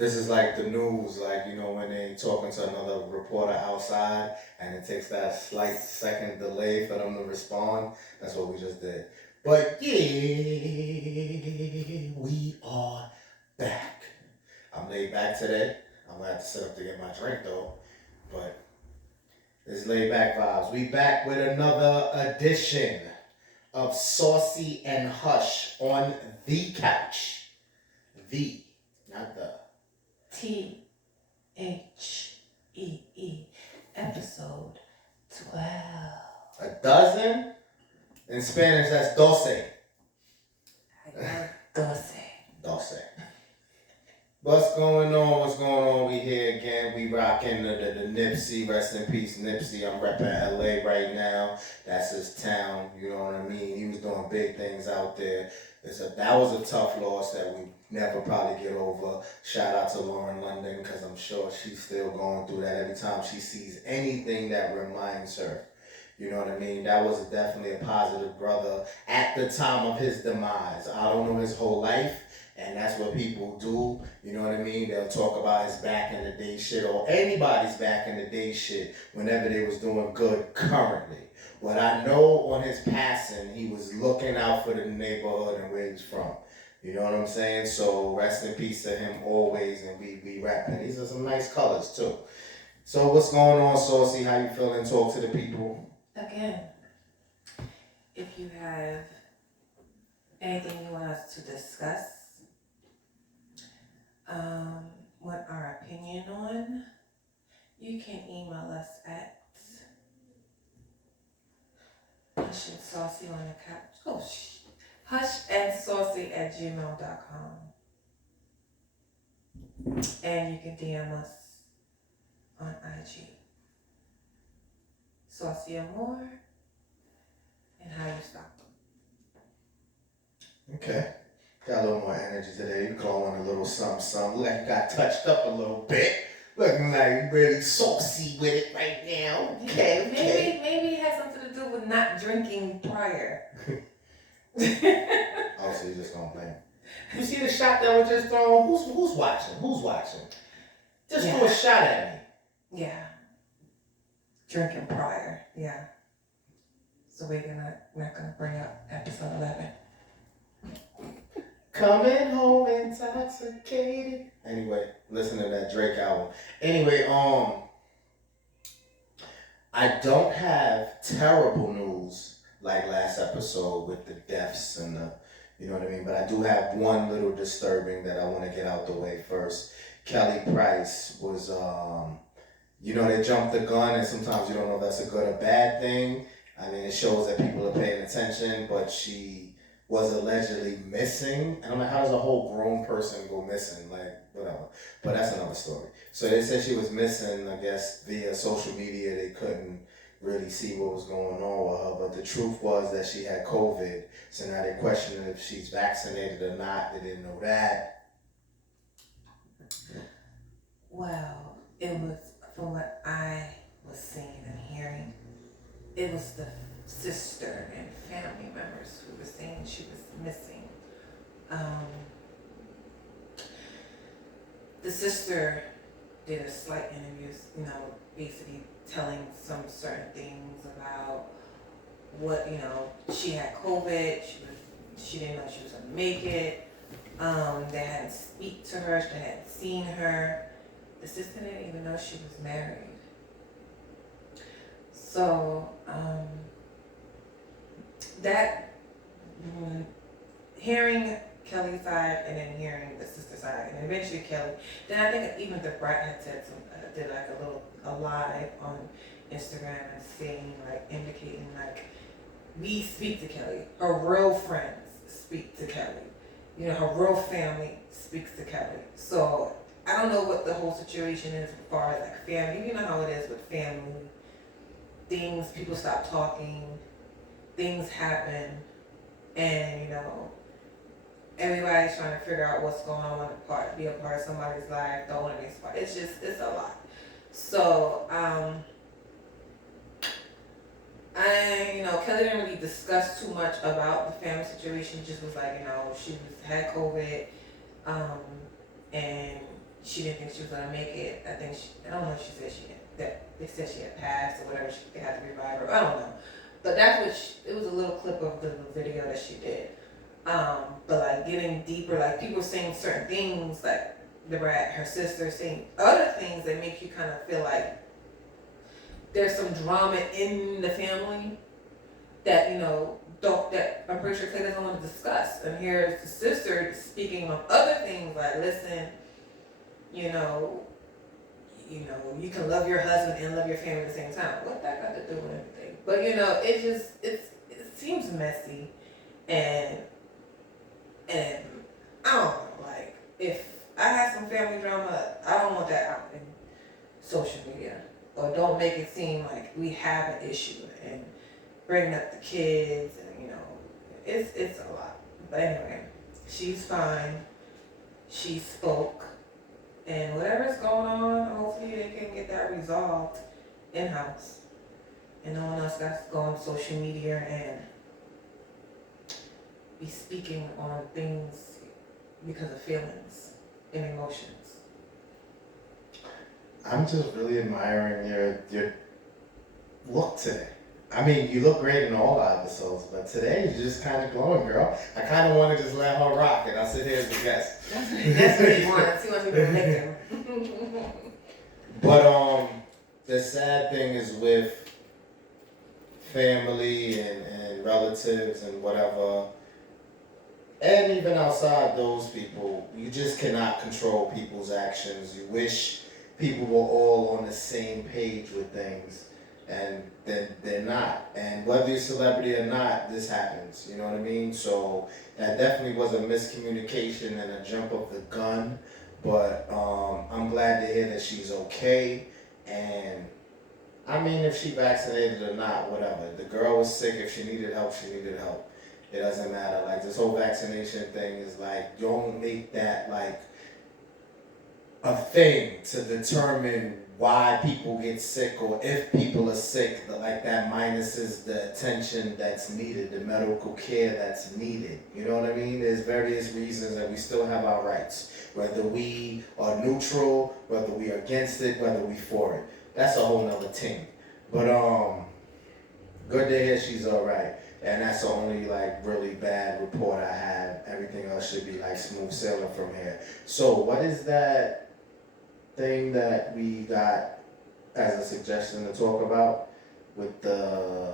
This is like the news, like when they talking to another reporter outside, and it takes that slight second delay for them to respond. That's what we just did. But yeah, we are back. I'm laid back today. I'm gonna have to sit up to get my drink though. But it's laid back vibes. We back with another edition of Saucy and Hush on the couch. The, not the. THEE, episode 12. A dozen? In Spanish, that's doce. Doce. Doce. What's going on? What's going on? We here again. We rocking the Nipsey. Rest in peace, Nipsey. I'm repping LA right now. That's his town. You know what I mean? He was doing big things out there. That was a tough loss that we never probably get over. Shout out to Lauren London because I'm sure she's still going through that every time she sees anything that reminds her. You know what I mean? That was definitely a positive brother at the time of his demise. I don't know his whole life, and that's what people do. You know what I mean? They'll talk about his back in the day shit or anybody's back in the day shit whenever they was doing good currently. What I know on his passing, he was looking out for the neighborhood and where he's from. You know what I'm saying? So rest in peace to him always, and we rapping. These are some nice colors too. So what's going on, Saucy? How you feeling? Talk to the people. Again, if you have anything you want us to discuss, want our opinion on, you can email us at hushandsaucy on the couch. hushandsaucy@gmail.com. And you can DM us on IG. Saucy or more, and how you stop them. Okay. Got a little more energy today. You glowing a little something, something. Look like you got touched up a little bit. Looking like you really saucy with it right now. Okay. Maybe it has something to do with not drinking prior. Oh, so you just gonna blame. You see the shot that was just thrown? Who's watching? Who's watching? Just throw a shot at me. Yeah. Drinking prior. Yeah. So we're not gonna bring up episode 11. Coming home intoxicated. Anyway, listen to that Drake album. Anyway, I don't have terrible news like last episode with the deaths and the, you know what I mean? But I do have one little disturbing that I want to get out the way first. Kelly Price was, they jumped the gun, and sometimes you don't know if that's a good or bad thing. I mean, it shows that people are paying attention, but she was allegedly missing. And I'm like, how does a whole grown person go missing? Like, whatever. But that's another story. So they said she was missing, I guess, via social media. They couldn't really see what was going on with her. But the truth was that she had COVID. So now they're questioning if she's vaccinated or not. They didn't know that. Well, it was, from what I was seeing and hearing, it was the sister and family members who were saying she was missing. The sister did a slight interview, basically telling some certain things about what, she had COVID, she didn't know she was gonna make it. They hadn't speak to her, they hadn't seen her. The sister didn't even know she was married. So, hearing Kelly's side and then hearing the sister's side, and eventually Kelly. Then I think even the brat had said did like a live on Instagram and saying, like, indicating like, we speak to Kelly. Her real friends speak to Kelly. Her real family speaks to Kelly. So I don't know what the whole situation is as far as like family. You know how it is with family. Things, people stop talking, things happen, and everybody's trying to figure out what's going on, be a part of somebody's life, throw in their spot. It's a lot. So, Kelly didn't really discuss too much about the family situation. Just was like, she had COVID, and she didn't think she was gonna make it. I don't know if she said that they said she had passed or whatever. They had to revive her. I don't know. But that's what it was a little clip of the video that she did. But like getting deeper, like people saying certain things, like the brat, her sister saying other things that make you kind of feel like there's some drama in the family that, that I'm pretty sure Clay doesn't want to discuss. And here's the sister speaking of other things like, listen, you know, you can love your husband and love your family at the same time. What that got to do with anything? But it seems messy, and I don't know. Like, if I had some family drama, I don't want that out in social media, or don't make it seem like we have an issue and bringing up the kids, and it's a lot. But anyway, she's fine. She spoke. And whatever's going on, hopefully they can get that resolved in-house. And no one else got to go on social media and be speaking on things because of feelings and emotions. I'm just really admiring your look today. I mean, you look great in all our episodes, but today you're just kind of glowing, girl. I kind of want to just let her rock, and I'll sit here as a guest. That's what he wants. He wants me to lick him. But the sad thing is with family and relatives and whatever, and even outside those people, you just cannot control people's actions. You wish people were all on the same page with things. And they're not. And whether you're a celebrity or not, this happens. You know what I mean? So that definitely was a miscommunication and a jump of the gun. But I'm glad to hear that she's okay. And I mean, if she vaccinated or not, whatever. The girl was sick. If she needed help, she needed help. It doesn't matter. Like, this whole vaccination thing is like, don't make that like a thing to determine why people get sick, or if people are sick, like that minuses the attention that's needed, the medical care that's needed. You know what I mean? There's various reasons that we still have our rights, whether we are neutral, whether we are against it, whether we for it. That's a whole nother thing. But good to hear she's all right. And that's the only like really bad report I have. Everything else should be like smooth sailing from here. So what is that thing that we got as a suggestion to talk about with the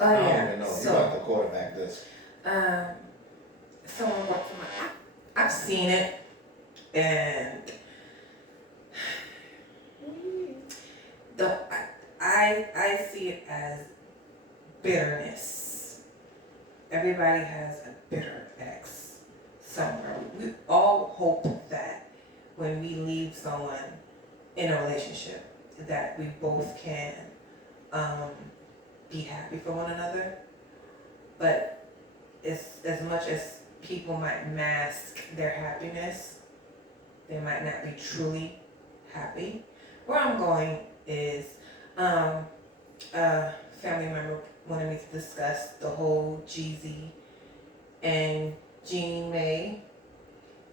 I don't even know. You got the quarterback this. Someone wrote to my I've seen it, and I see it as bitterness. Everybody has a bitter ex somewhere. We all hope that when we leave someone in a relationship, that we both can be happy for one another. But it's, as much as people might mask their happiness, they might not be truly happy. Where I'm going is a family member wanted me to discuss the whole Jeezy and Jeannie Mae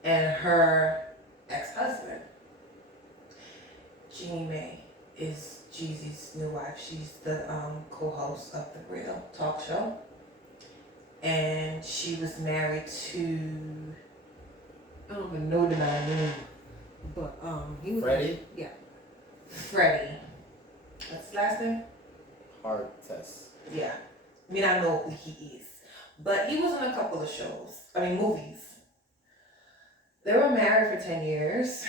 and her ex-husband. Jeannie Mae is Jeezy's new wife. She's the co-host of the Real Talk Show. And she was married to, I don't even know the name, but he was Freddie? Yeah. Freddie. What's his last name? Hard test. Yeah. I mean, I know who he is. But he was in a couple of movies. They were married for 10 years.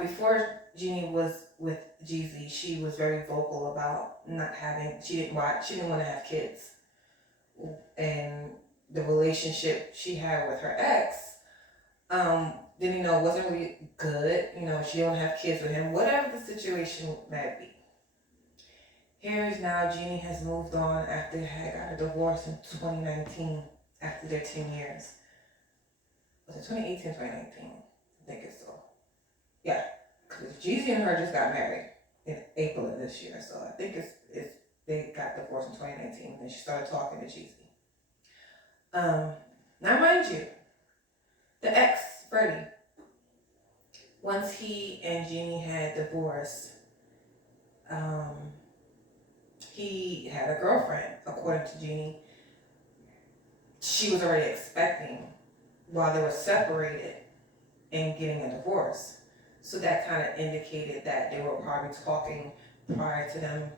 Before Jeannie was with Jeezy, she was very vocal about she didn't want to have kids. And the relationship she had with her ex, wasn't really good. She don't have kids with him, whatever the situation might be. Here is now Jeannie has moved on after they had got a divorce in 2019, after their 10 years. Was it 2018, 2019? I think it's so. Yeah, because Jeezy and her just got married in April of this year, so I think it's they got divorced in 2019, and she started talking to Jeezy. Now mind you, the ex, Freddie, once he and Jeannie had divorced, um, he had a girlfriend, according to Jeannie. She was already expecting while they were separated and getting a divorce. So that kind of indicated that they were probably talking prior to them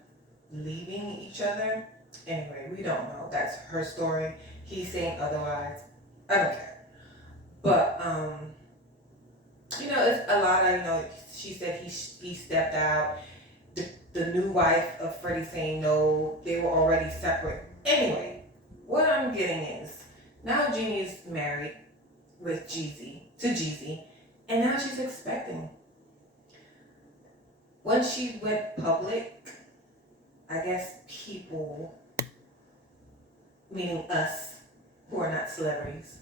leaving each other. Anyway, we don't know. That's her story. He's saying otherwise. I don't care. But it's a lot of, she said he stepped out. The new wife of Freddie saying no, they were already separate. Anyway, what I'm getting is now Jeannie's married with Jeezy, and now she's expecting. When she went public, I guess people, meaning us, who are not celebrities,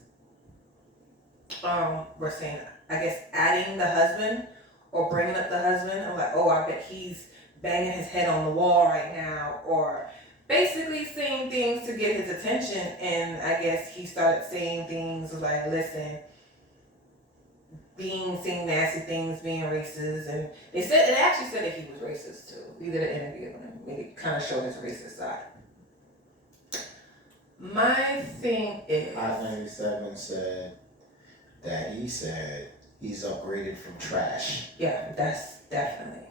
were saying, I guess, adding the husband or bringing up the husband. I'm like, oh, I bet he's banging his head on the wall right now, or basically saying things to get his attention. And I guess he started saying things like, listen, saying nasty things, being racist, and it actually said that he was racist too. We did an interview with him, it kind of showed his racist side. My thing is, Hot 97 said that he's upgraded from trash. Yeah, that's definitely.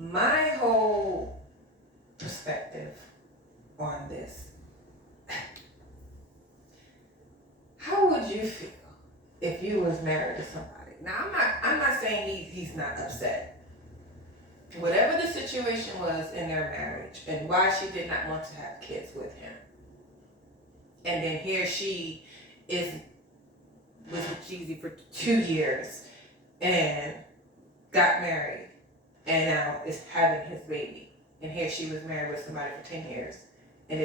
My whole perspective on this. How would you feel if you was married to somebody? Now I'm not saying he's not upset. Whatever the situation was in their marriage and why she did not want to have kids with him. And then here she was with Jeezy for 2 years and got married and now is having his baby. And here she was married with somebody for 10 years and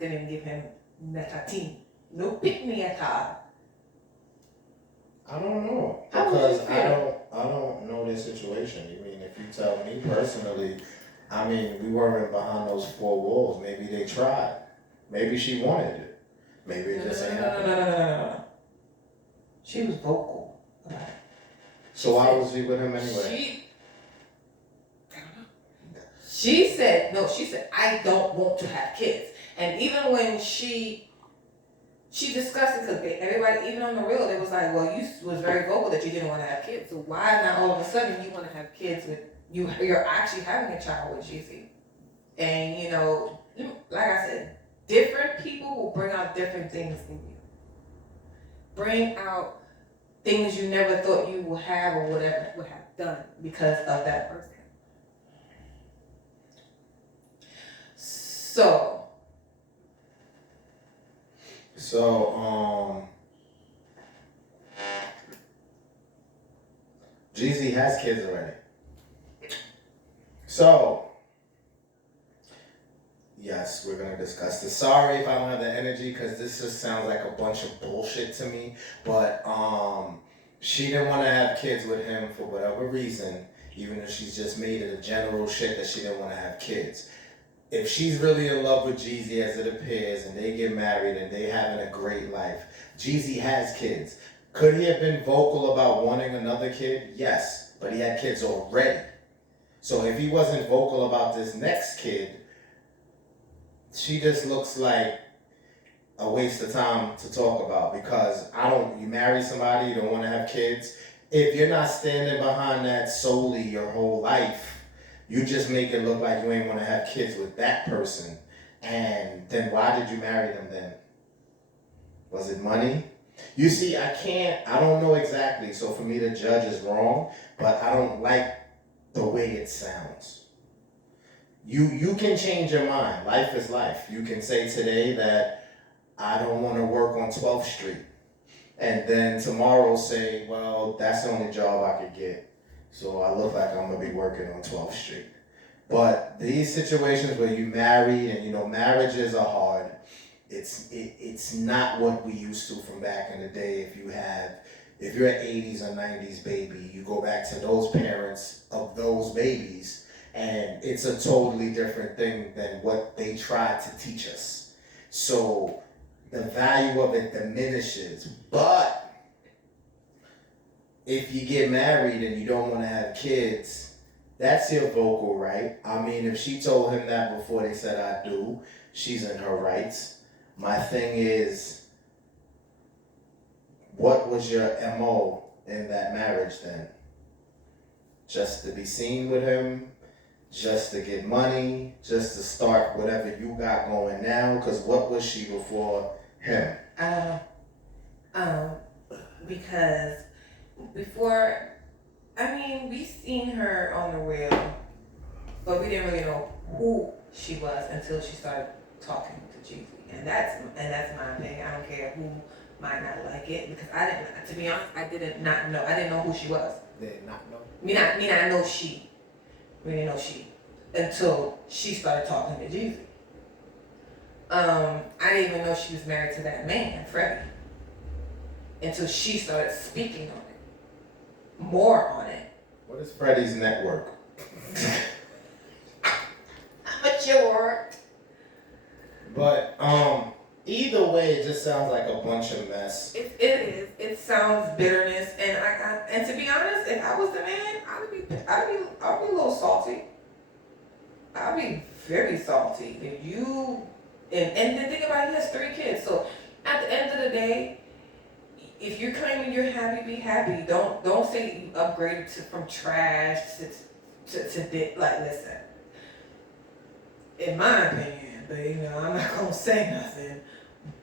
didn't give him natatin. No pick me at all. I don't know. How would you Because feel? I don't know their situation. You mean, if you tell me personally, we weren't behind those four walls. Maybe they tried. Maybe she wanted it. Maybe it just ain't happening. No. She was vocal about it. So why was he with him anyway? She said, I don't want to have kids. And even when she discussed it, because everybody, even on the real, they was like, well, you was very vocal that you didn't want to have kids. So why now all of a sudden you want to have kids with, you're actually having a child with Jeezy? And, like I said, different people will bring out different things in you. Bring out things you never thought you would have or would have done because of that person. So, Jeezy has kids already. So, yes, we're going to discuss this. Sorry if I don't have the energy because this just sounds like a bunch of bullshit to me. But she didn't want to have kids with him for whatever reason, even if she's just made it a general shit that she didn't want to have kids. If she's really in love with Jeezy as it appears and they get married and they having a great life, Jeezy has kids. Could he have been vocal about wanting another kid? Yes, but he had kids already. So if he wasn't vocal about this next kid, she just looks like a waste of time to talk about because you marry somebody, you don't want to have kids. If you're not standing behind that solely your whole life, you just make it look like you ain't want to have kids with that person. And then why did you marry them then? Was it money? You see, I don't know exactly. So for me to judge is wrong, but I don't like the way it sounds. You can change your mind. Life is life. You can say today that I don't want to work on 12th Street. And then tomorrow say, well, that's the only job I could get. So I look like I'm going to be working on 12th Street. But these situations where you marry and, marriages are hard. It's not what we used to from back in the day. If you're an 80s or 90s baby, you go back to those parents of those babies and it's a totally different thing than what they tried to teach us. So the value of it diminishes. But if you get married and you don't want to have kids, that's your vocal right. I mean, if she told him that before they said I do, she's in her rights. My thing is, what was your MO in that marriage then? Just to be seen with him? Just to get money? Just to start whatever you got going now? Because what was she before him? I don't know. Because before, I mean, we seen her on the real, but we didn't really know who she was until she started talking to Jeezy. And that's my opinion. I don't care who might not like it, because I didn't. To be honest, I did not know. I didn't know who she was. Did not know. Me not know she. We didn't know she until she started talking to Jeezy. I didn't even know she was married to that man, Freddie, until she started speaking on it, more on it. What is Freddie's network? I'm mature. But either way, it just sounds like a bunch of mess. It is. It sounds bitterness, and to be honest, if I was the man, I'd be a little salty. I'd be very salty if you. And the thing about it, he has 3 kids. So at the end of the day, if you're claiming you're happy, be happy. Don't say you upgraded from trash to like, listen. In my opinion, but I'm not gonna say nothing.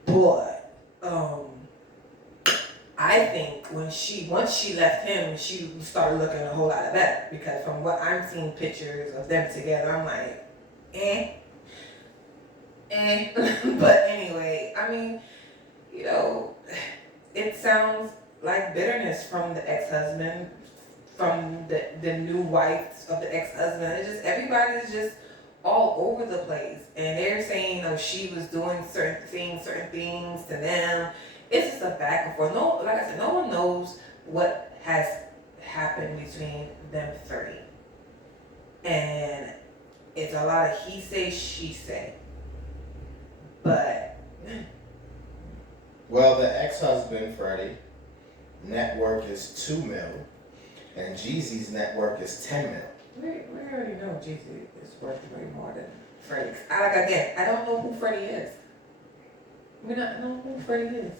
But I think once she left him, she started looking a whole lot better, because from what I'm seeing pictures of them together, I'm like, eh. But anyway, I mean, it sounds like bitterness from the ex-husband, from the new wife of the ex-husband. It's just, everybody's just all over the place, and they're saying, she was doing certain things to them. It's just a back and forth. No, like I said, no one knows what has happened between them 3, and it's a lot of he say, she say. But well, the ex-husband, Freddie, net worth is 2 mil, and Jeezy's net worth is 10 mil. we already know Jeezy is worth way more than Freddie. I don't know who Freddie is. We don't know who Freddie is.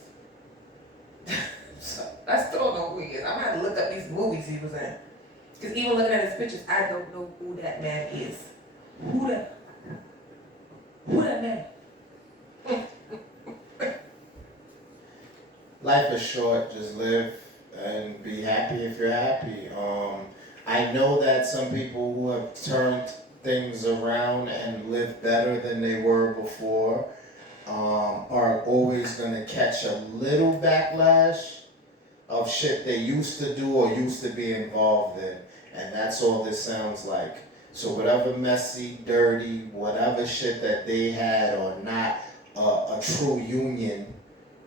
So I still don't know who he is. I'm gonna have to look up these movies he was in, because even looking at his pictures, I don't know who that man is. Who that man? Life is short, just live and be happy if you're happy. I know that some people who have turned things around and live better than they were before are always going to catch a little backlash of shit they used to do or used to be involved in. And that's all this sounds like. So whatever messy, dirty, whatever shit that they had or not a true union,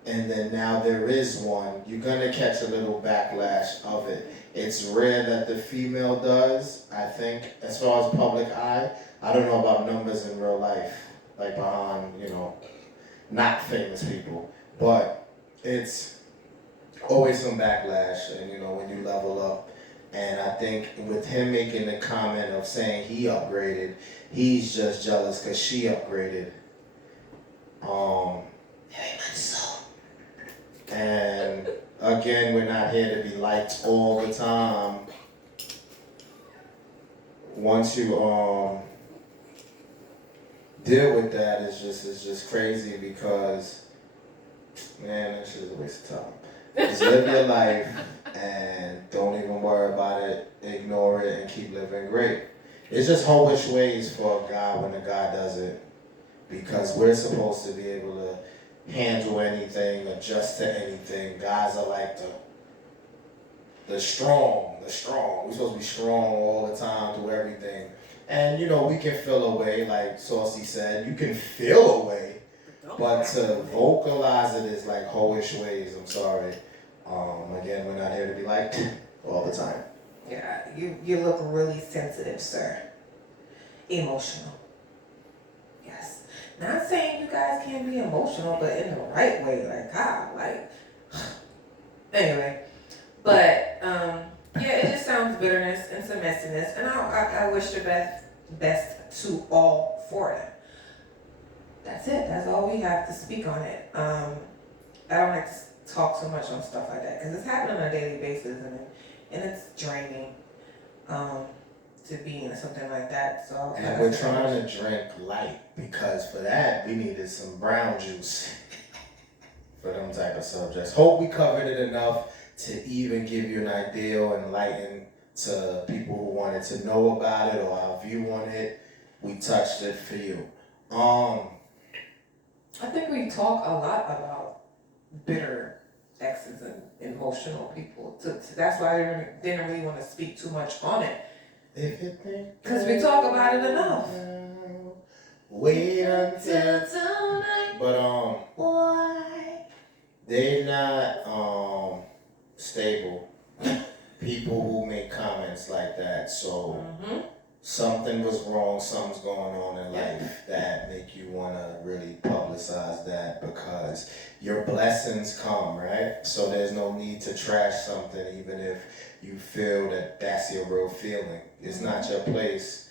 and then now there is one, you're gonna catch a little backlash of it. It's rare that the female does, I think, as far as public eye. I don't know about numbers in real life, like behind, not famous people. But it's always some backlash, and when you level up. And I think with him making the comment of saying he upgraded, he's just jealous because she upgraded. Very much so. And again, we're not here to be liked all the time. Once you deal with that, it's just crazy, because man, that shit is a waste of time. Just live your life and don't even worry about it. Ignore it and keep living great. It's just hoish ways for a guy when a guy does it, because we're supposed to be able to handle anything, adjust to anything. Guys are like the strong. We're supposed to be strong all the time, do everything. And we can feel a way, like Saucy said, you can feel a way, but to vocalize it is like hoish ways. I'm sorry. Again, we're not here to be liked all the time. Yeah, you look really sensitive, sir. Emotional. Yes. Not saying you guys can't be emotional, but in the right way, like God, like. Anyway, but some messiness, and I wish the best to all for them. That's it. That's all we have to speak on it. I don't like to talk so much on stuff like that because it's happening on a daily basis, and it's draining to be in something like that. So And we're trying to drink light because for that we needed some brown juice for them type of subjects. Hope we covered it enough to even give you an idea or enlighten to people who wanted to know about it or our view on it. We touched it for you. I think we talk a lot about bitter exes and emotional people. That's why I didn't really want to speak too much on it. If you think because we talk about it enough. Wait until tonight. But why? They're not stable. People who make comments like that. So something was wrong, something's going on in life that make you wanna really publicize that because your blessings come, right? So there's no need to trash something even if you feel that that's your real feeling. It's not your place.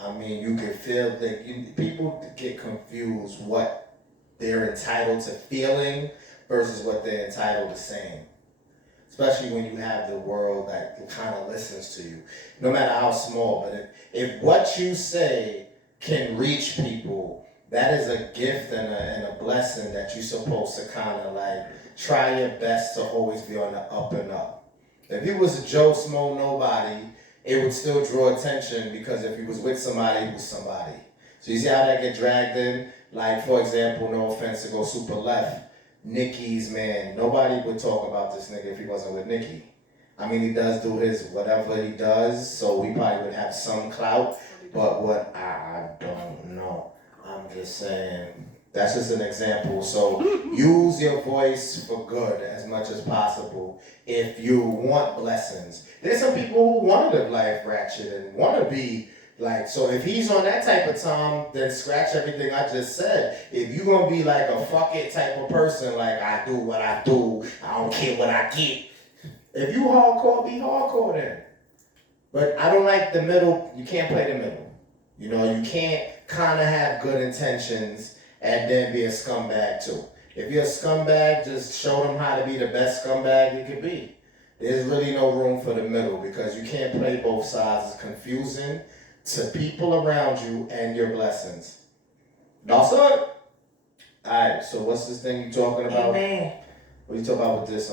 I mean, you can feel that people get confused what they're entitled to feeling versus what they're entitled to saying. Especially when you have the world that kind of listens to you, no matter how small. But if what you say can reach people, that is a gift and a blessing that you're supposed to kind of like try your best to always be on the up and up. If you was a Joe Smo nobody, it would still draw attention because if you was with somebody, it was somebody. So you see how that get dragged in? Like, for example, no offense to go super left, Nicki's man. Nobody would talk about this nigga if he wasn't with Nicki. I mean, he does do his whatever he does, so we probably would have some clout, but what, I don't know. I'm just saying, that's just an example. So use your voice for good as much as possible if you want blessings. There's some people who want to live life ratchet and want to be like, so if he's on that type of time, then scratch everything I just said. If you're going to be like a fuck it type of person, like I do what I do, I don't care what I get. If you hardcore, be hardcore then. But I don't like the middle. You can't play the middle. You know, you can't kind of have good intentions and then be a scumbag too. If you're a scumbag, just show them how to be the best scumbag you can be. There's really no room for the middle because you can't play both sides. It's confusing to people around you and your blessings. That's it. Alright, so what's this thing you talking about? Amen. What you talking about with this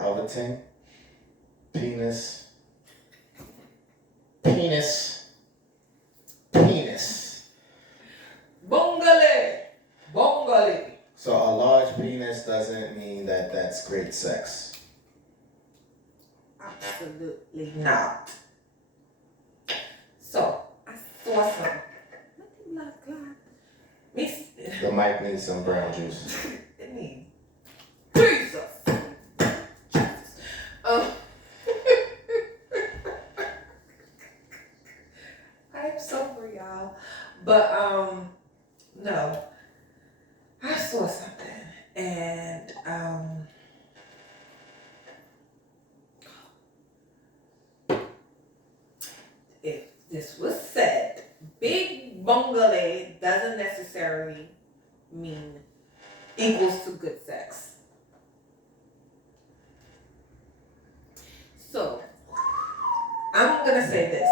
other thing? Penis. Bongale. So a large penis doesn't mean that that's great sex. Absolutely not. So, I saw some. The mic needs some brown juice. It needs Jesus. I'm sorry, y'all. But, no. I saw something and, if this was said, big bungale doesn't necessarily mean equals to good sex. So, I'm gonna say this.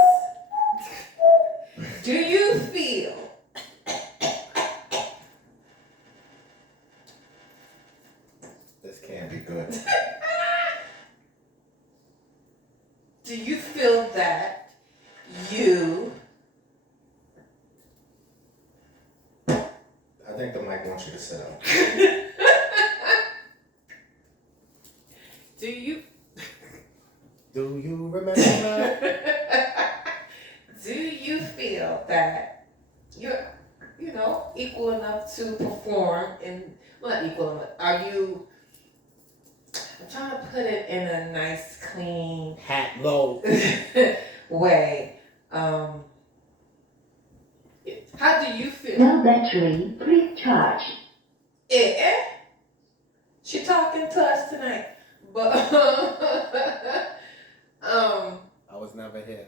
Do you feel this can't be good? Do you feel that you... I think the mic wants you to sit up. Do you... Do you remember? Do you feel that you're, equal enough to perform in... Well, not equal enough. Are you... I'm trying to put it in a nice, clean... Hat low. way. How do you feel? No battery, please charge. She talking to us tonight, but I was not never hear.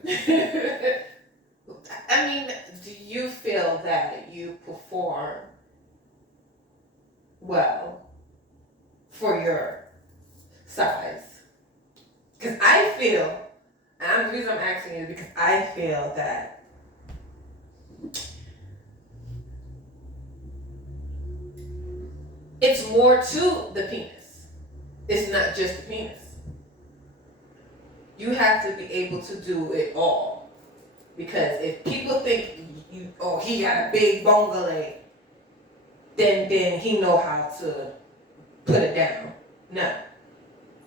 I mean, do you feel that you perform well for your size? Because I feel, and the reason I'm asking is because I feel that it's more to the penis. It's not just the penis. You have to be able to do it all. Because if people think he got a big bongole, then he know how to put it down. No.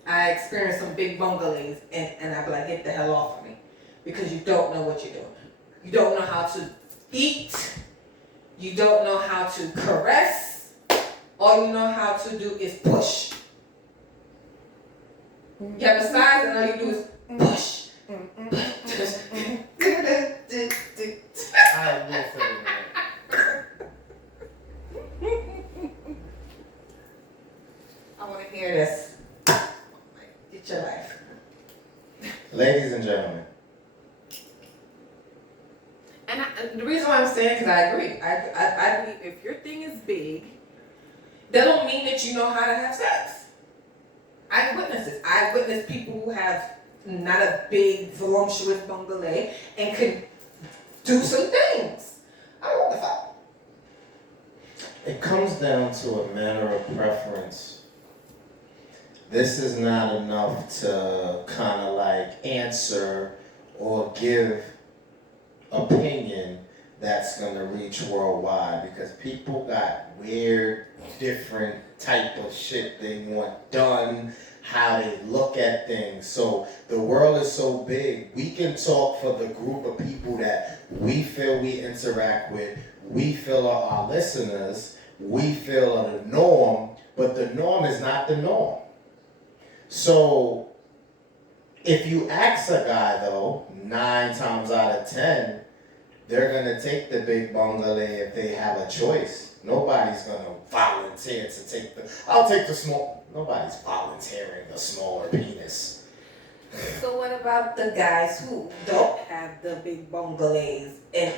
I experienced some big bungalows and I be like, get the hell off of me. Because you don't know what you're doing. You don't know how to eat. You don't know how to caress. All you know how to do is push. You have a size and all you do is push. I will for the I want to hear this. Get your life. Ladies and gentlemen. And the reason why I'm saying, because I agree. I believe if your thing is big, that don't mean that you know how to have sex. I witnessed this. I witnessed people who have not a big, voluptuous bungalow and could do some things. I don't know what the fuck. It comes down to a matter of preference. This is not enough to kind of like answer or give opinion that's going to reach worldwide, because people got weird, different type of shit they want done, how they look at things. So the world is so big, we can talk for the group of people that we feel we interact with, we feel are our listeners, we feel are the norm, but the norm is not the norm. So if you ask a guy though, 9 times out of 10, they're gonna take the big bungalow if they have a choice. Nobody's gonna volunteer to take I'll take the small. Nobody's volunteering the smaller penis. So what about the guys who don't have the big bungalows and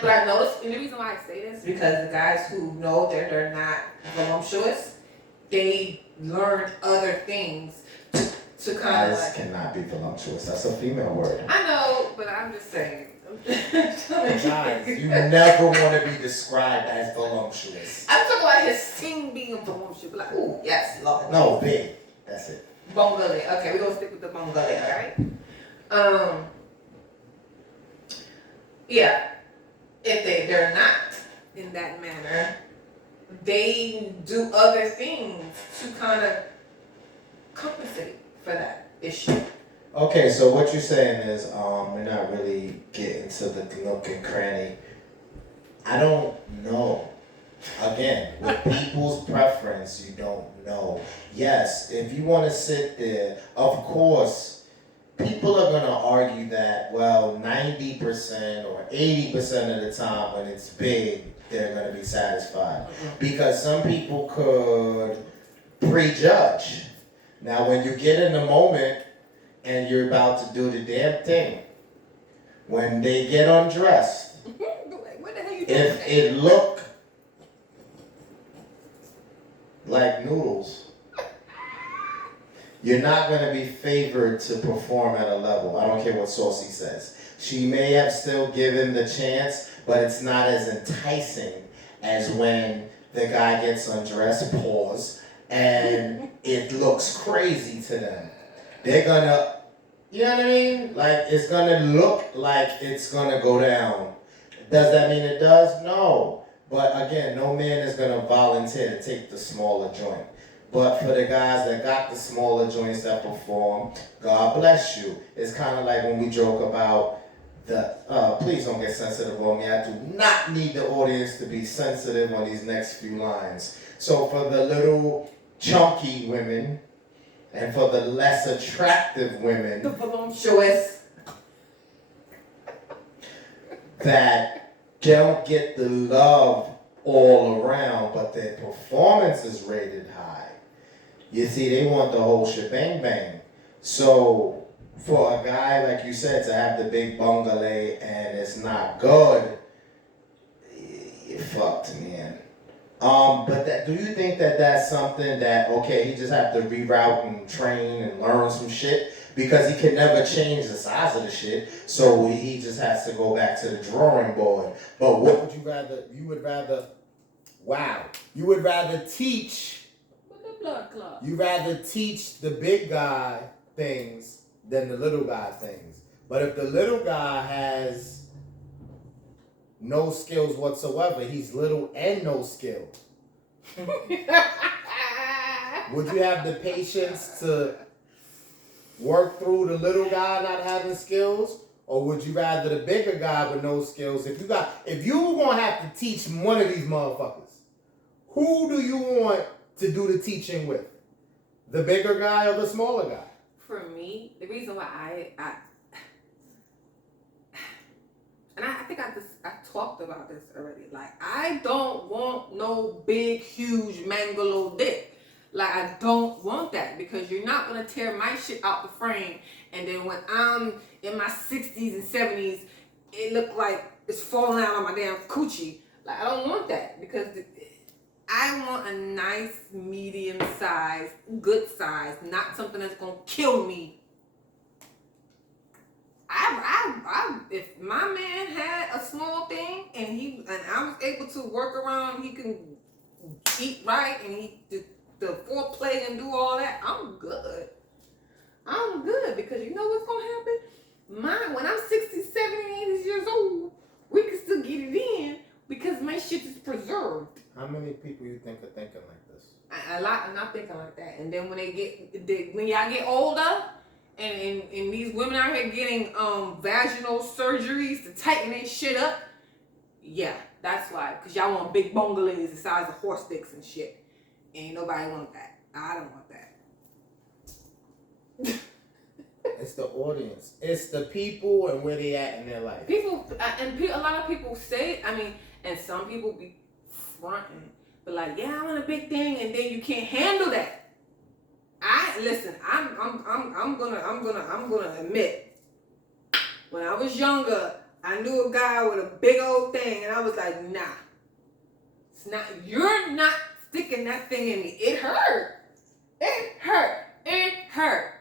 but I noticed, and the reason why I say this, because the guys who know that they're not voluptuous, they learned other things to kind of Guys cannot be voluptuous. That's a female word. I know, but I'm just saying. Guys, you never want to be described as voluptuous. I'm talking about his scene being voluptuous. Like, ooh, yes, Lord. No, big. That's it. Bungalow. Okay, we're gonna stick with the bungalow, alright? Yeah. If they're not in that manner, they do other things to kind of compensate for that issue. Okay, so what you're saying is, we're not really getting to the nook and cranny. I don't know. Again, with people's preference, you don't know. Yes, if you want to sit there, of course, people are going to argue that, well, 90% or 80% of the time when it's big, they're going to be satisfied. Because some people could prejudge. Now, when you get in the moment and you're about to do the damn thing, when they get undressed, What the hell you doing? if it look like noodles, you're not going to be favored to perform at a level. I don't care what Saucy says. She may have still given the chance, but it's not as enticing as when the guy gets undressed, pause, and it looks crazy to them. They're gonna, you know what I mean? Like, it's gonna look like it's gonna go down. Does that mean it does? No. But again, no man is gonna volunteer to take the smaller joint. But for the guys that got the smaller joints that perform, God bless you. It's kind of like when we joke about please don't get sensitive on me. I do not need the audience to be sensitive on these next few lines. So for the little chunky women, and for the less attractive women, The voluptuous. that don't get the love all around, but their performance is rated high. You see, they want the whole shebang bang. So for a guy like you said to have the big bungalow and it's not good, you fucked, man. But do you think that that's something that okay, he just have to reroute and train and learn some shit because he can never change the size of the shit, so he just has to go back to the drawing board. But what would you rather? You would rather, wow, you would rather teach. With the blood clot. You rather teach the big guy things than the little guy things. But if the little guy has no skills whatsoever, he's little and no skill. Would you have the patience to work through the little guy not having skills? Or would you rather the bigger guy with no skills? If you were gonna have to teach one of these motherfuckers, who do you want to do the teaching with? The bigger guy or the smaller guy? For me, the reason why I think I talked about this already. Like, I don't want no big, huge mangalo dick. Like, I don't want that because you're not gonna tear my shit out the frame, and then when I'm in my 60s and 70s, it look like it's falling out of my damn coochie. Like, I don't want that because I want a nice, medium size, good size, not something that's gonna kill me. If my man had a small thing and I was able to work around, he can eat right and the foreplay and do all that, I'm good. I'm good because you know what's gonna happen? When I'm 60, 70, 80 years old, we can still get it in because my shit is preserved. How many people you think are thinking like this? A lot are not thinking like that. And then when when y'all get older, and these women out here getting vaginal surgeries to tighten their shit up, yeah, that's why. Because y'all want big bungalows the size of horse dicks and shit. Ain't nobody want that. I don't want that. It's the audience. It's the people and where they at in their life. A lot of people say, and some people be fronting, but like, yeah, I want a big thing, and then you can't handle that. I'm gonna admit, when I was younger, I knew a guy with a big old thing, and I was like, nah, it's not. You're not sticking that thing in me. It hurt. It hurt. It hurt.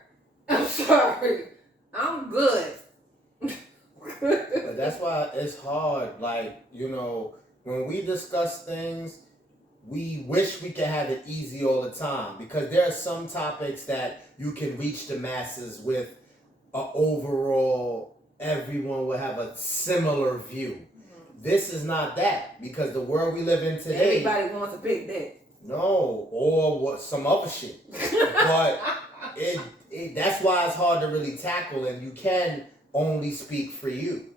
I'm sorry. I'm good. But that's why it's hard. Like, when we discuss things, we wish we could have it easy all the time because there are some topics that you can reach the masses with overall, everyone will have a similar view. Mm-hmm. This is not that because the world we live in today. Everybody wants a big dick. No, or what some other shit. But that's why it's hard to really tackle, and you can only speak for you.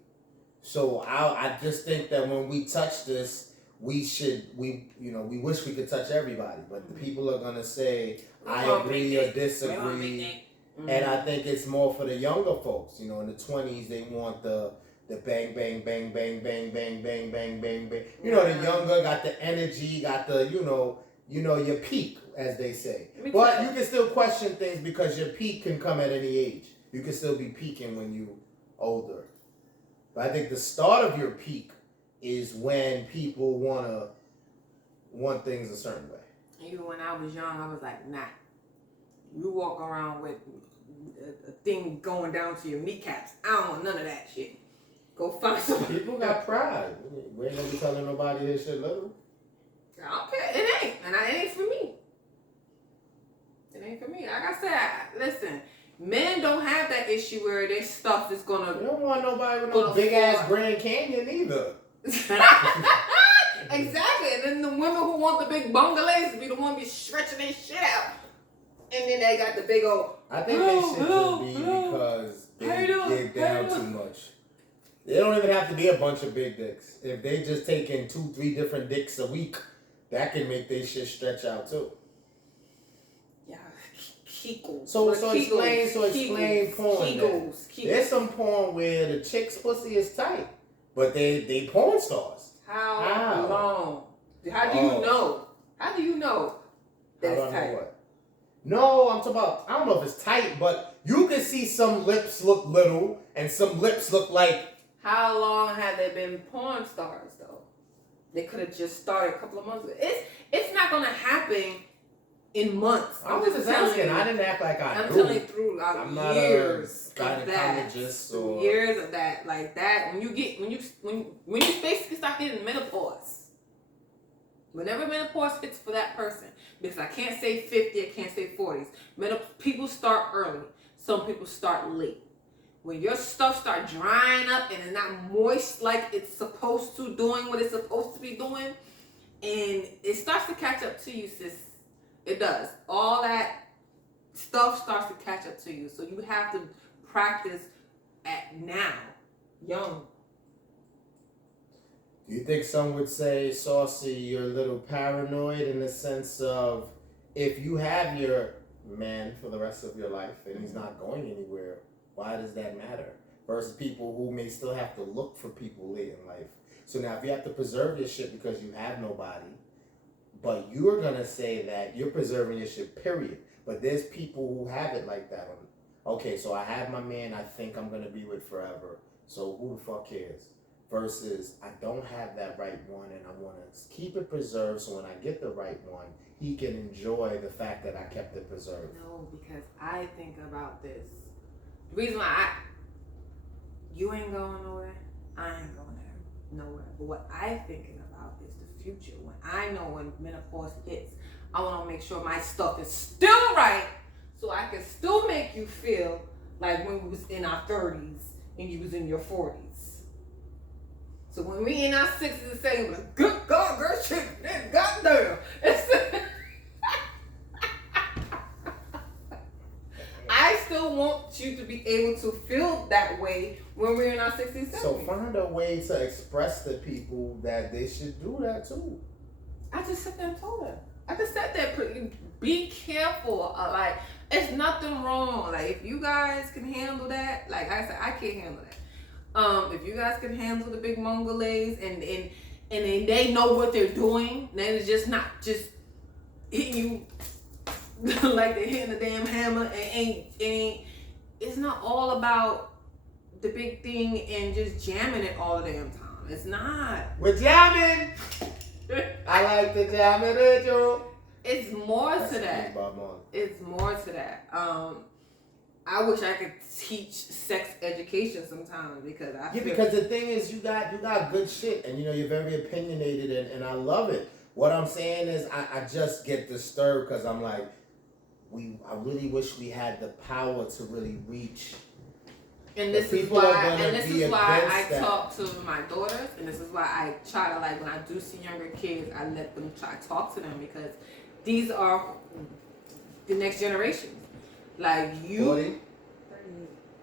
So I just think that when we touch this, we wish we could touch everybody, but the people are gonna say I agree or disagree, and I think it's more for the younger folks. In the 20s they want the bang bang bang bang bang bang bang bang bang bang. The younger got the energy, got the your peak, as they say. But you can still question things because your peak can come at any age. You can still be peaking when you older. But I think the start of your peak is when people want things a certain way. Even when I was young, I was like, nah. You walk around with a thing going down to your kneecaps. I don't want none of that shit. Go find somebody. People got pride. We ain't gonna be telling nobody this shit little. I don't care. It ain't. And it ain't for me. It ain't for me. Like I said, listen. Men don't have that issue where their stuff is gonna. You don't want nobody with no big ass Grand Canyon either. Exactly, and then the women who want the big bungalows be the one be stretching their shit out, and then they got the big old. I think they shit could be because they dig down too much. They don't even have to be a bunch of big dicks. If they just take in 2-3 different dicks a week, that can make their shit stretch out too. Yeah, Kegels. So explain porn. Kegels. There's some porn where the chick's pussy is tight, but they porn stars. How long? How do you know? How do you know that it's tight? No, I'm talking about, I don't know if it's tight, but you can see some lips look little and some lips look like. How long have they been porn stars though? They could have just started a couple of months ago. It's not gonna happen in months. I was just telling asking. you. I didn't act like I I'm knew. telling you through I'm not years a of that. gynecologist or Years of that, like that. When you basically start getting menopause. Whenever menopause hits for that person, because I can't say 50, I can't say 40s. People start early. Some people start late. When your stuff start drying up and it's not moist like it's supposed to, doing what it's supposed to be doing, and it starts to catch up to you, sis. It does. All that stuff starts to catch up to you. So you have to practice at now, young. Do you think some would say, Saucy, you're a little paranoid in the sense of if you have your man for the rest of your life and he's not going anywhere, why does that matter? Versus people who may still have to look for people late in life. So now if you have to preserve your shit because you have nobody, but you're going to say that you're preserving your shit, period. But there's people who have it like that. Okay, so I have my man I think I'm going to be with forever. So who the fuck cares? Versus I don't have that right one and I want to keep it preserved so when I get the right one, he can enjoy the fact that I kept it preserved. No, because I think about this. The reason why you ain't going nowhere, I ain't going nowhere. But what I thinking about is the future. When I know when menopause hits, I want to make sure my stuff is still right, so I can still make you feel like when we was in our 30s and you was in your 40s. So when we in our 60s and 70s, like, good God, girl, shit, goddamn. I still want you to be able to feel that way when we're in our 60s, 70s. So find a way to express to people that they should do that too. I just sat there and told her. I just sat there, be careful. Like, it's nothing wrong. Like, if you guys can handle that, like I said, I can't handle that. If you guys can handle the big mongolays and then they know what they're doing, then it's just not just hitting you like they're hitting a damn hammer and ain't. It's not all about the big thing and just jamming it all the damn time. It's not. We're jamming. I like to jam it with you. It's more That's to that. It's more to that. I wish I could teach sex education sometimes because I feel because the thing is you got good shit and you're very opinionated and I love it. What I'm saying is I just get disturbed because I'm like I really wish we had the power to really reach. And this is why I talk to my daughters, and this is why I try to, like, when I do see younger kids, I let them try to talk to them because these are the next generation. Like you 40?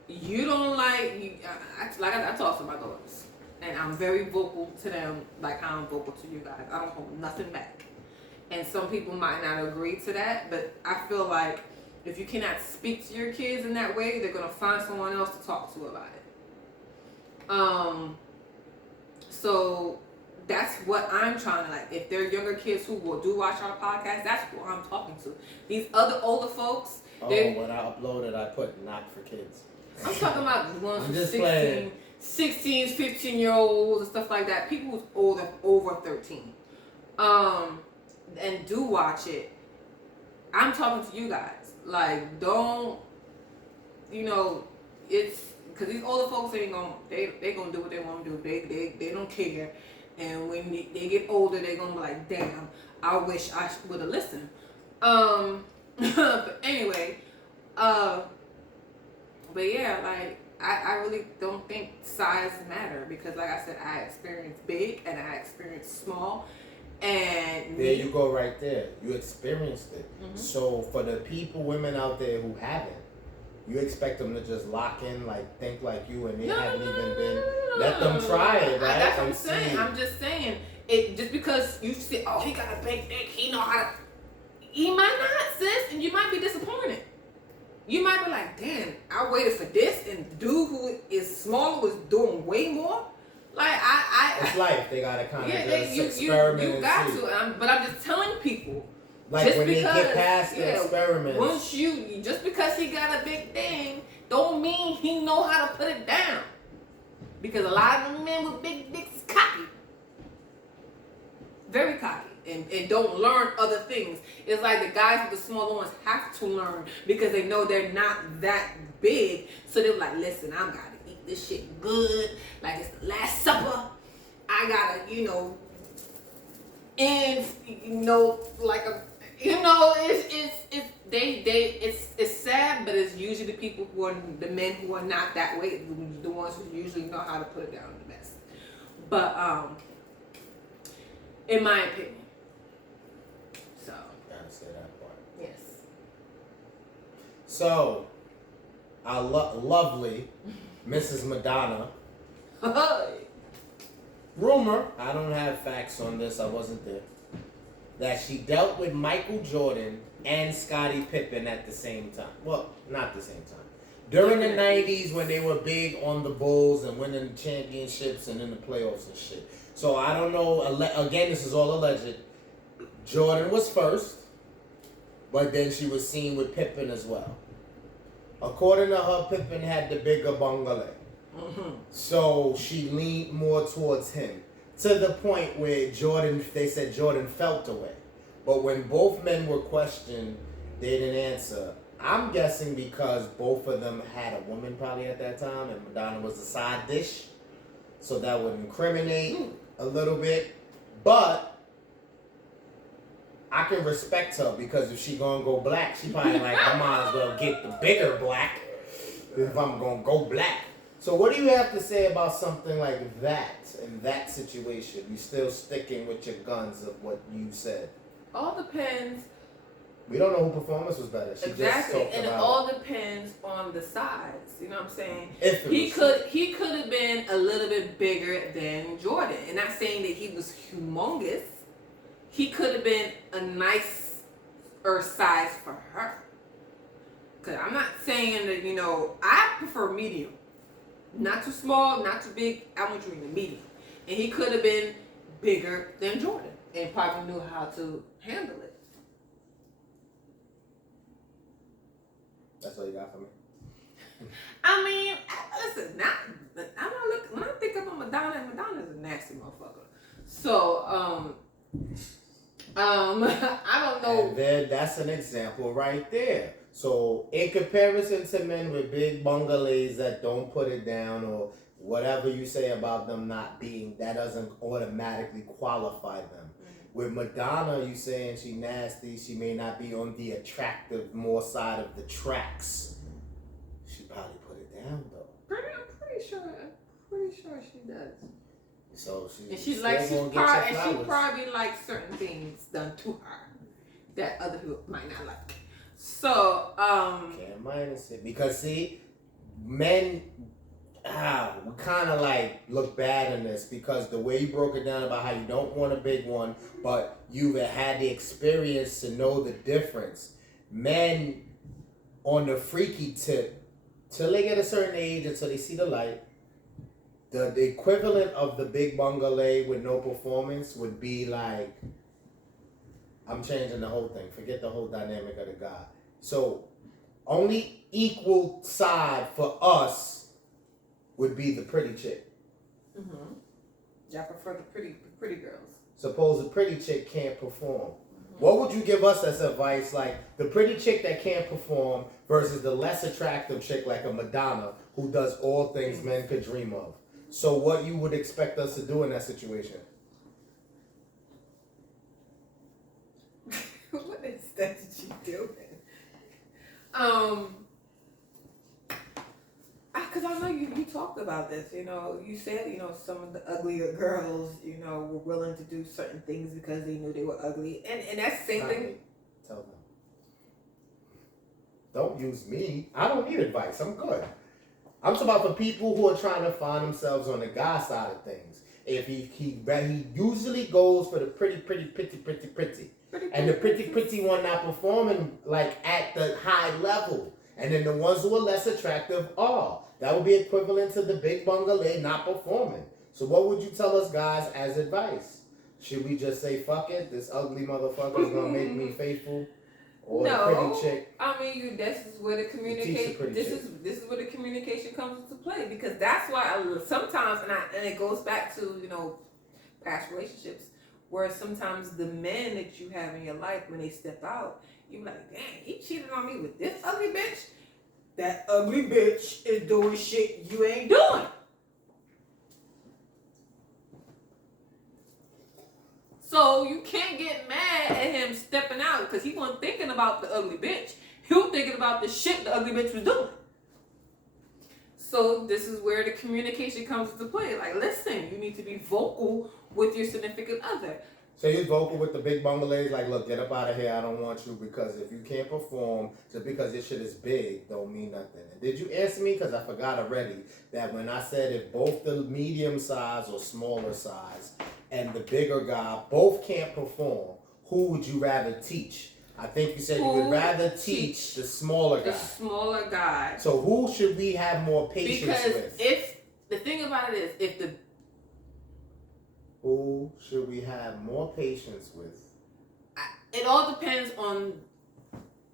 You don't like I talk to my daughters, and I'm very vocal to them, like I'm vocal to you guys. I don't hold nothing back. And some people might not agree to that, but I feel like if you cannot speak to your kids in that way, they're gonna find someone else to talk to about it. So that's what I'm trying to, like, if they're younger kids who do watch our podcast, that's who I'm talking to. These other older folks. When I uploaded, I put not for kids. I'm talking about the ones who's 16, 15-year-olds and stuff like that. People who's older, over 13. And do watch it. I'm talking to you guys. Like, don't, it's, because these older folks ain't gonna, they gonna do what they want to do. They don't care. And when they get older, they gonna be like, damn, I wish I would have listened. But anyway, but yeah, like, I really don't think size matter because, like I said, I experienced big and I experienced small. And there you go right there. You experienced it. Mm-hmm. So for the women out there who haven't, you expect them to just lock in, like, think like you, and they haven't even been. Let them try it, right? That's what I'm saying. I'm just saying it. Just because you see, oh, he got a big dick, he know how to. He might not, sis, and you might be disappointed. You might be like, damn, I waited for this, and the dude who is smaller was doing way more. Like it's life. They gotta kind of just you experiment. You got and see. to. But I'm just telling people Like just when because, they get past the experiments. Once just because he got a big thing, don't mean he know how to put it down. Because a lot of them men with big dicks is cocky. Very cocky. And don't learn other things. It's like the guys with the smaller ones have to learn because they know they're not that big. So they're like, listen, I gotta eat this shit good. Like it's the Last Supper. I gotta, it's sad, but it's usually the people who are the men who are not that way, the ones who usually know how to put it down the best. But in my opinion, so Gotta say that part. yes. So, our lovely Mrs. Madonna. Rumor, I don't have facts on this, I wasn't there, that she dealt with Michael Jordan and Scottie Pippen at the same time. Well, not the same time. During the 90s when they were big on the Bulls and winning championships and in the playoffs and shit. So I don't know, again, this is all alleged. Jordan was first, but then she was seen with Pippen as well. According to her, Pippen had the bigger bungalow. Mm-hmm. So she leaned more towards him to the point where they said Jordan felt away. But when both men were questioned, they didn't answer. I'm guessing because both of them had a woman probably at that time and Madonna was a side dish. So that would incriminate a little bit. But I can respect her because if she gonna go black, she probably like, I might as well get the bigger black if I'm gonna go black. So what do you have to say about something like that in that situation? You still sticking with your guns of what you said? All depends. We don't know who performance was better. She Exactly, just talked and it about all depends on the size. You know what I'm saying? if it He was could have been a little bit bigger than Jordan, and not saying that he was humongous. He could have been a nicer size for her. Cause I'm not saying that I prefer medium, not too small, not too big. I want you in the medium, and he could have been bigger than Jordan and probably knew how to handle it. That's all you got for me? I mean, listen, I'm not looking, when I think of Madonna's a nasty motherfucker. So, I don't know. And then that's an example right there. So in comparison to men with big bungalows that don't put it down or whatever you say about them not being, that doesn't automatically qualify them. With Madonna, you saying she nasty, she may not be on the attractive more side of the tracks. She probably put it down though. I'm pretty sure she does. So She probably likes certain things done to her that other people might not like. So, can't minus it because see, men, we kind of like look bad in this because the way you broke it down about how you don't want a big one, but you've had the experience to know the difference. Men on the freaky tip, till they get a certain age, until they see the light, the equivalent of the big bungalow with no performance would be like, I'm changing the whole thing. Forget the whole dynamic of the guy. So only equal side for us would be the pretty chick. mm-hmm. I prefer the pretty girls. Suppose the pretty chick can't perform. What would you give us as advice, like the pretty chick that can't perform versus the less attractive chick like a Madonna who does all things men could dream of? So what you would expect us to do in that situation? What is that you doing? Because I know you talked about this. You said some of the uglier girls were willing to do certain things because they knew they were ugly, and that's the same thing. Tell them. Don't use me. I don't need advice. I'm good. I'm talking about for people who are trying to find themselves on the guy side of things. If he usually goes for the pretty. And the pretty one not performing like at the high level. And then the ones who are less attractive are. That would be equivalent to the big bungalow not performing. So what would you tell us guys as advice? Should we just say fuck it? This ugly motherfucker is gonna make me faithful, or the No, pretty chick? I mean, this is where the Teach the communication. pretty This chick. is where the communication comes into play, because that's why sometimes, and it goes back to past relationships, where sometimes the men that you have in your life, when they step out, you be like, dang, he cheated on me with this ugly bitch. That ugly bitch is doing shit you ain't doing. So you can't get mad at him stepping out because he wasn't thinking about the ugly bitch. He was thinking about the shit the ugly bitch was doing. So this is where the communication comes into play. Like, listen, you need to be vocal with your significant other. So you're vocal with the big bungalows, like, look, get up out of here, I don't want you, because if you can't perform, just because your shit is big, don't mean nothing. And did you answer me? Because I forgot already, that when I said if both the medium size or smaller size and the bigger guy both can't perform, who would you rather teach? I think you said you would rather teach the smaller guy. The smaller guy. So who should we have more patience Because with? if the thing about it is, Who should we have more patience with? it all depends on.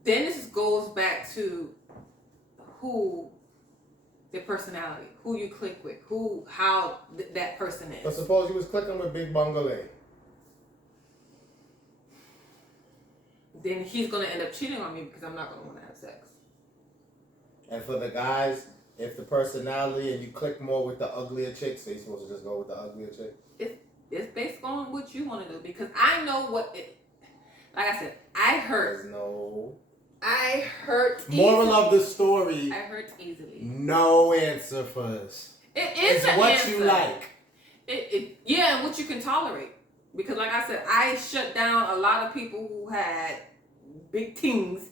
Then this goes back to who their personality, who you click with, how that person But is. suppose you was clicking with Big Bungalow. Then he's gonna end up cheating on me because I'm not gonna want to have sex. And for the guys, if the personality and you click more with the uglier chick, so you're supposed to just go with the uglier chick? It's based on what you want to do, because I know what it. Like I said, I hurt. There's no. I hurt. Moral easily. of the story: I hurt easily. no answer for us. It is It's an what answer. you like. Yeah, and what you can tolerate. Because like I said, I shut down a lot of people who had big teams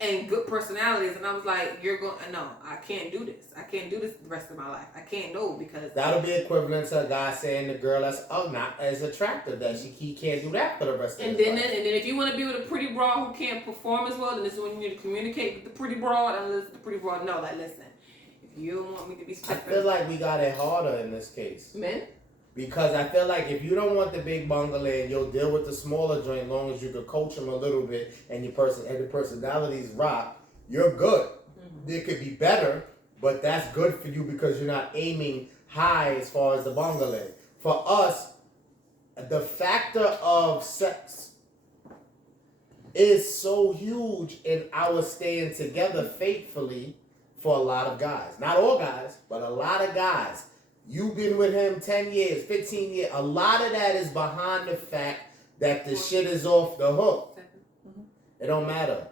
and good personalities, and I was like, no, I can't do this. I can't do this the rest of my life. I can't do it because That'll be equivalent to a guy saying the girl that's not as attractive that he can't do that for the rest of and his then life. if you want to be with a pretty broad who can't perform as well, then this is when you need to communicate with the pretty broad and let the pretty broad know, like, listen, if you don't want me to be I stepping, feel like we got it harder in this case. men. Because I feel like if you don't want the big bungalow, you'll deal with the smaller joint as long as you can coach them a little bit and the personalities rock, you're good. Mm-hmm. It could be better, but that's good for you because you're not aiming high as far as the bungalow. For us, the factor of sex is so huge in our staying together faithfully for a lot of guys. Not all guys, but a lot of guys. You've been with him 10 years, 15 years. A lot of that is behind the fact that the shit is off the hook. Mm-hmm. It don't matter.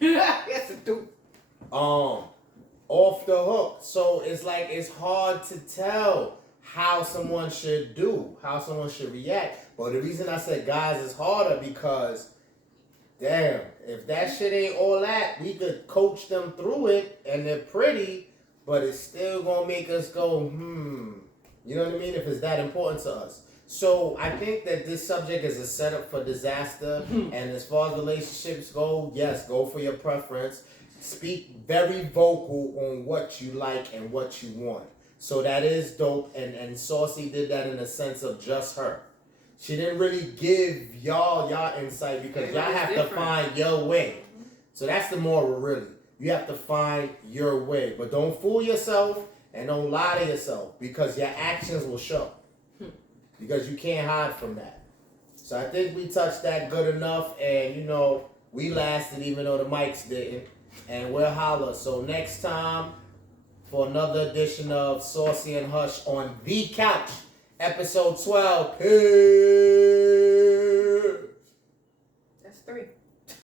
Yes, it do. Off the hook. So it's like it's hard to tell how someone should do, how someone should react. But the reason I said guys is harder because, damn, if that shit ain't all that, we could coach them through it and they're pretty, but it's still gonna make us go, You know what I mean? If it's that important to us. So I think that this subject is a setup for disaster. And as far as relationships go, yes, go for your preference. Speak very vocal on what you like and what you want. So that is dope. And Saucy did that in the sense of just her. She didn't really give y'all insight because y'all have to find your way. So that's the moral, really. You have to find your way. But don't fool yourself and don't lie to yourself because your actions will show. Because you can't hide from that. So I think we touched that good enough. And, we lasted even though the mics didn't. And we'll holler. So next time for another edition of Saucy and Hush on The Couch, episode 12. Peace.